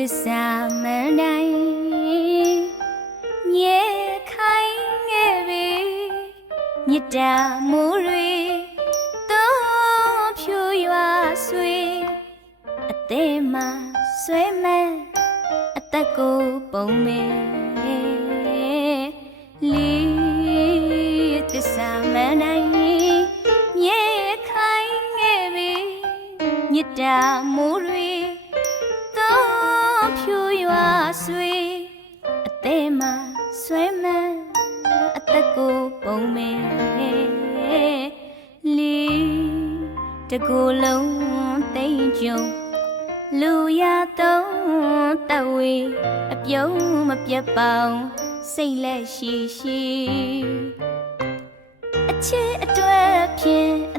သစ္စာမန်တိုင်းမြေခိုင်ငယ်ပြီမြစ်တာမိုးတွေသုံးဖြူရွာဆွေအသေးမှဆွဲမဲ့အသက်ကိုပုံမဲ့လီသစ္စာမန်တိုင်းမြေခိုင်ငယ်ပြီမြစ်တာမိုးတွေသုံးဖြူ ရွာဆွေအသေးမှဆွဲမဲ့အသက်ကိုပုံမဲ့လီတကူလုံးသိမ့်ကြုံလူရသုံးတဝေအပြုံးမပြတ်ပေါင်းစိတ်လက်ရှိရှိအချစ်အတွက်ဖြင့်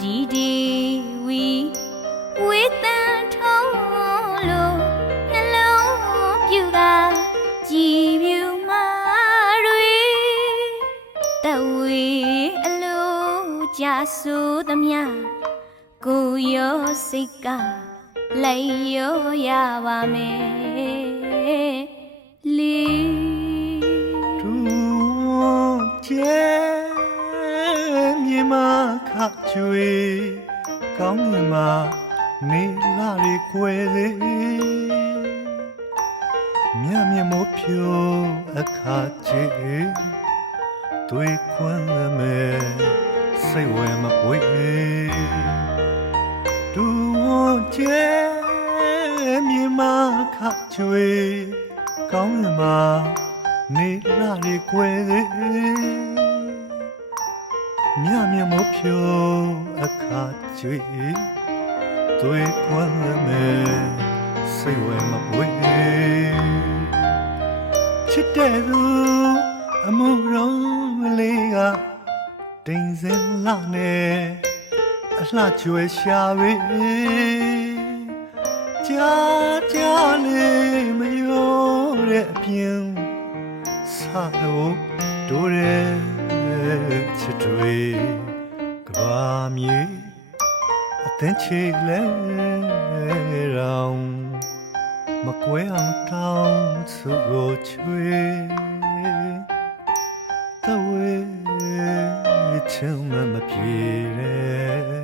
ဒီဒီဝီဝေတန်ထုံးလို့နှလုံးပြူတာကြည်ပြူမာတွေတဝေအလိုကြဆိုသမျှကိုရောစိတ်ကလိုက်ရောရပါမယ်လီတူကျဲမြေမ ခချွေကောင်းငင်မှာနေလာရီခွဲလေမြမြမိုးဖြိုးအခါချေတွေ့ခွန်းမဲ့စိတ်ဝဲမပွေတူကျဲမြေမခချွေကောင်းငင်မှာနေလာရီခွဲ မြမြမဖြိုးအခါကျွေတွေ့ခွန်းမဲ့စိတ်ဝဲမပွေချစ်တဲ့သူအမှုရောလေးကတိမ်စင်လာနဲ့အလှကျွဲရှာပေကြာကြာလေးမရောတဲ့အပြင်စာလို့ဒိုရဲ ချစ်တွေကဘာမြေအသင်ချေလဲရောင်မကွဲအောင်တောင်းစုကိုချွေတဝဲချမ်းမမပြေတဲ့လေ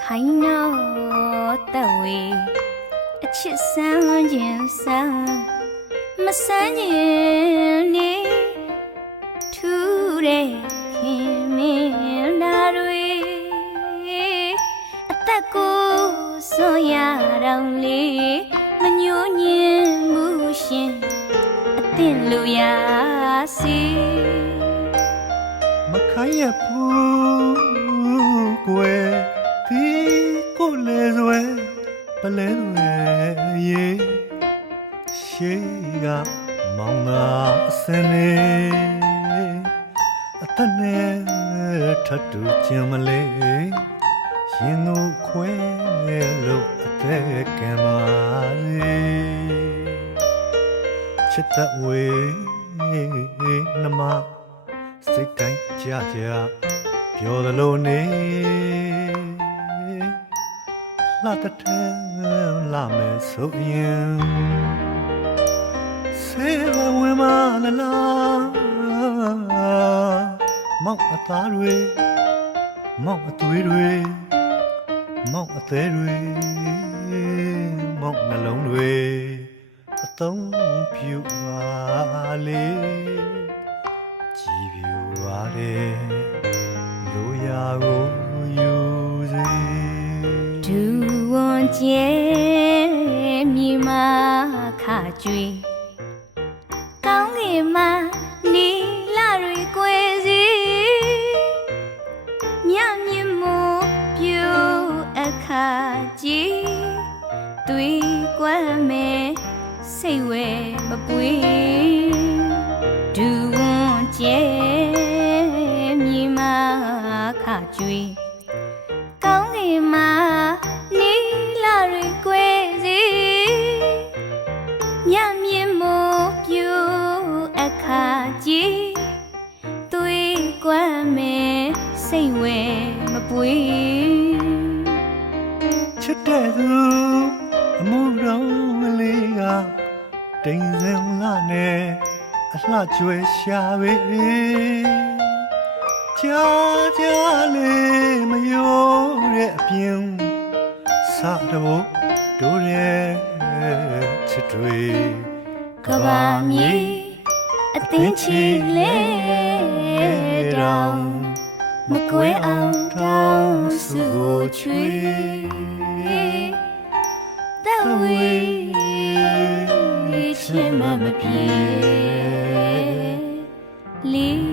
ခိုင်းတော့တဝေအချစ်ဆန်းခြင်းဆန်း မဆန်းခြင်းနေထူးတဲ့ခင်မင်းလာတွေအသက်ကိုစွန့်ရတော့လေမညိုညင်မှုရှင်အသင့်လူရစီမခိုင်းရဖူးကွယ်ဒီကိုလေစွဲပလဲလွယ်ရေ ရှေးကမောင်သာအစင်းလေးအတနဲ့ထတ်တူခြင်းမလေးရင်တို့ခွဲလို့အသက်ကံပါလေချစ်တဲ့ဝေနမစိတ်တိုင်းကြကြပြောသလိုနေလာတဲ့ထဲလာမယ်ဆိုရင်ဆေးဘဝင်မ လာလာမောက်အသားတွေမောက်အသွေးတွေမောက်အသေးတွေမောက်နှလုံးတွေအသုံးပြုပါလေကြည်ပြူပါလေလူရာကိုယူစေဒူဝန်ကျဲမြေမာခကျွေကော ကွေဒူဝန်ကျဲမြမခကြွေကောင်းကင်မှာနီလာတွေကွဲစီမြမြင်မပြူအခါကြီးသွေးကွမ်းမဲစိတ်ဝဲမပွေချစ်တဲ့သူအမှုတော် လှကျွဲရှာပဲကြာကြာလေးမယိုးတဲ့အပြင်စာတော့တို့ရဲ့ချစ်တွေကဘာမြေအသင်းချီလေတောင်မကွဲအောင်တောင်းစုကိုချွေတဝေး ချင်းမမပြေလေး